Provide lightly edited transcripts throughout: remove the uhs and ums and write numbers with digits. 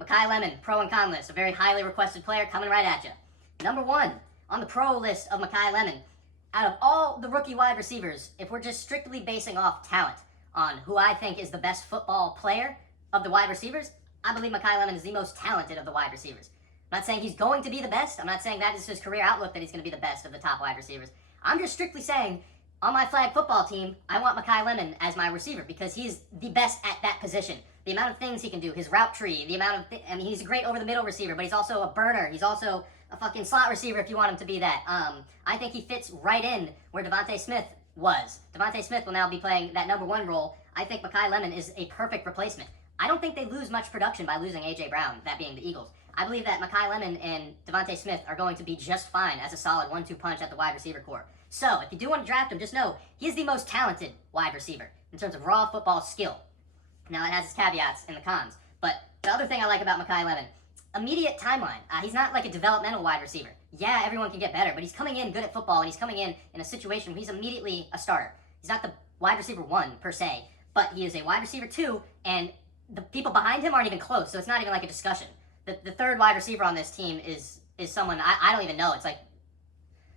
Makai Lemon, pro and con list, a very highly requested player coming right at you. Number 1 on the pro list of Makai Lemon, out of all the rookie wide receivers, if we're just strictly basing off talent on who I think is the best football player of the wide receivers, I believe Makai Lemon is the most talented of the wide receivers. I'm not saying he's going to be the best. I'm not saying that is his career outlook that he's going to be the best of the top wide receivers. I'm just strictly saying, on my flag football team, I want Makai Lemon as my receiver because he's the best at that position. The amount of things he can do, his route tree, the amount of... I mean, he's a great over-the-middle receiver, but he's also a burner. He's also a fucking slot receiver if you want him to be that. I think he fits right in where Devontae Smith was. Devontae Smith will now be playing that number 1 role. I think Makai Lemon is a perfect replacement. I don't think they lose much production by losing A.J. Brown, that being the Eagles. I believe that Makai Lemon and Devontae Smith are going to be just fine as a solid 1-2 punch at the wide receiver core. So, if you do want to draft him, just know he is the most talented wide receiver in terms of raw football skill. Now, it has its caveats and the cons. But the other thing I like about Makai Lemon, immediate timeline. He's not like a developmental wide receiver. Yeah, everyone can get better, but he's coming in good at football, and he's coming in a situation where he's immediately a starter. He's not the wide receiver 1, per se, but he is a wide receiver 2, and the people behind him aren't even close, so it's not even like a discussion. The third wide receiver on this team is someone, I don't even know. It's like,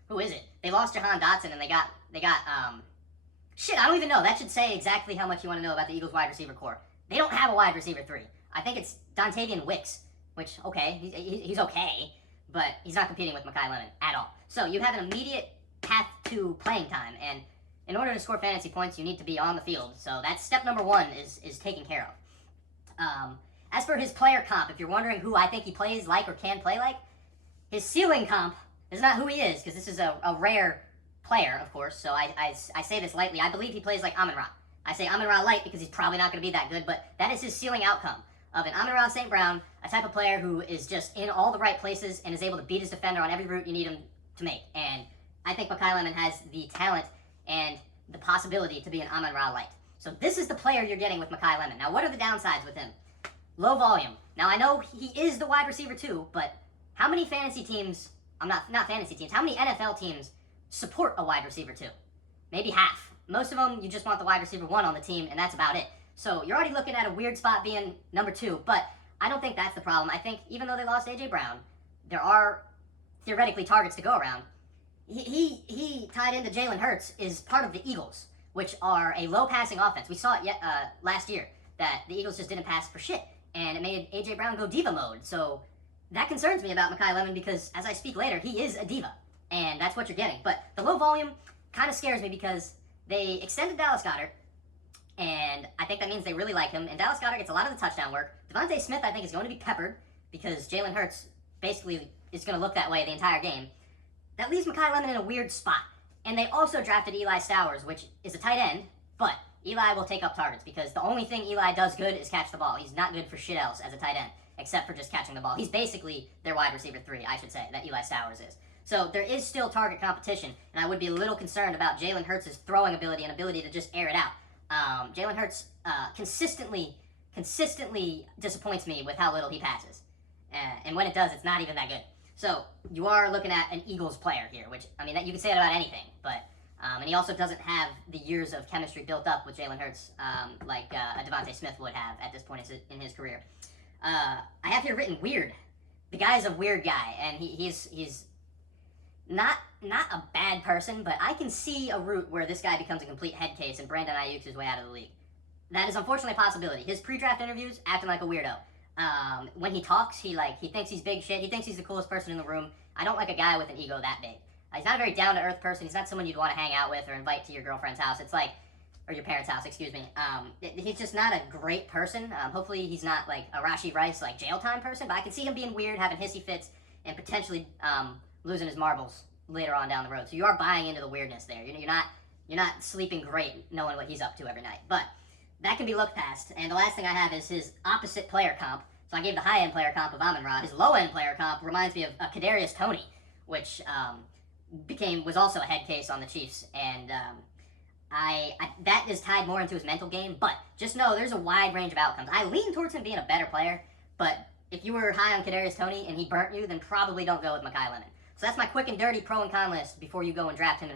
who is it? They lost Jahan Dotson, and they got shit, I don't even know. That should say exactly how much you want to know about the Eagles wide receiver core. They don't have a wide receiver 3. I think it's Dontavian Wicks, which, okay, he's okay, but he's not competing with Makai Lemon at all. So you have an immediate path to playing time, and in order to score fantasy points, you need to be on the field. So that's step number 1 is taken care of. As for his player comp, if you're wondering who I think he plays like or can play like, his ceiling comp is not who he is, because this is a rare player, of course, so I say this lightly. I believe he plays like Amon-Ra. I say Amon-Ra light because he's probably not going to be that good, but that is his ceiling outcome of an Amon-Ra St. Brown, a type of player who is just in all the right places and is able to beat his defender on every route you need him to make. And I think Makai Lemon has the talent and the possibility to be an Amon-Ra light. So this is the player you're getting with Makai Lemon. Now, what are the downsides with him? Low volume. Now, I know he is the wide receiver too, but how many fantasy teams, not fantasy teams, how many NFL teams support a wide receiver 2? Maybe half. Most of them, you just want the wide receiver 1 on the team, and that's about it. So you're already looking at a weird spot being number 2, but I don't think that's the problem. I think even though they lost A.J. Brown, there are theoretically targets to go around. He tied into Jalen Hurts is part of the Eagles, which are a low-passing offense. We saw it last year, that the Eagles just didn't pass for shit, and it made A.J. Brown go diva mode. So that concerns me about Makai Lemon because, as I speak later, he is a diva, and that's what you're getting. But the low volume kind of scares me because they extended Dallas Goedert, and I think that means they really like him, and Dallas Goedert gets a lot of the touchdown work. Devontae Smith, I think, is going to be peppered because Jalen Hurts basically is going to look that way the entire game. That leaves Makai Lemon in a weird spot. And they also drafted Eli Stowers, which is a tight end, but Eli will take up targets because the only thing Eli does good is catch the ball. He's not good for shit else as a tight end, except for just catching the ball. He's basically their wide receiver 3, I should say, that Eli Stowers is. So there is still target competition, and I would be a little concerned about Jalen Hurts' throwing ability and ability to just air it out. Jalen Hurts consistently disappoints me with how little he passes. And when it does, it's not even that good. So you are looking at an Eagles player here, which, I mean, you can say it about anything, but, and he also doesn't have the years of chemistry built up with Jalen Hurts like a Devontae Smith would have at this point in his career. I have here written weird. The guy's a weird guy, and he's not a bad person, but I can see a route where this guy becomes a complete head case and Brandon Ayuk's his way out of the league. That is unfortunately a possibility. His pre-draft interviews, acting like a weirdo. When he talks, he thinks he's big shit. He thinks he's the coolest person in the room. I don't like a guy with an ego that big. He's not a very down-to-earth person. He's not someone you'd want to hang out with or invite to your girlfriend's house. It's like, or your parents' house, excuse me. He's just not a great person. Hopefully he's not like a Rashi Rice, like jail time person, but I can see him being weird, having hissy fits, and potentially losing his marbles later on down the road. So you are buying into the weirdness there. You're not sleeping great knowing what he's up to every night. But that can be looked past. And the last thing I have is his opposite player comp. So I gave the high-end player comp of Amon-Ra. His low-end player comp reminds me of Kadarius Toney, which was also a head case on the Chiefs. And that is tied more into his mental game. But just know there's a wide range of outcomes. I lean towards him being a better player. But if you were high on Kadarius Toney and he burnt you, then probably don't go with Makai Lemon. So that's my quick and dirty pro and con list before you go and draft him.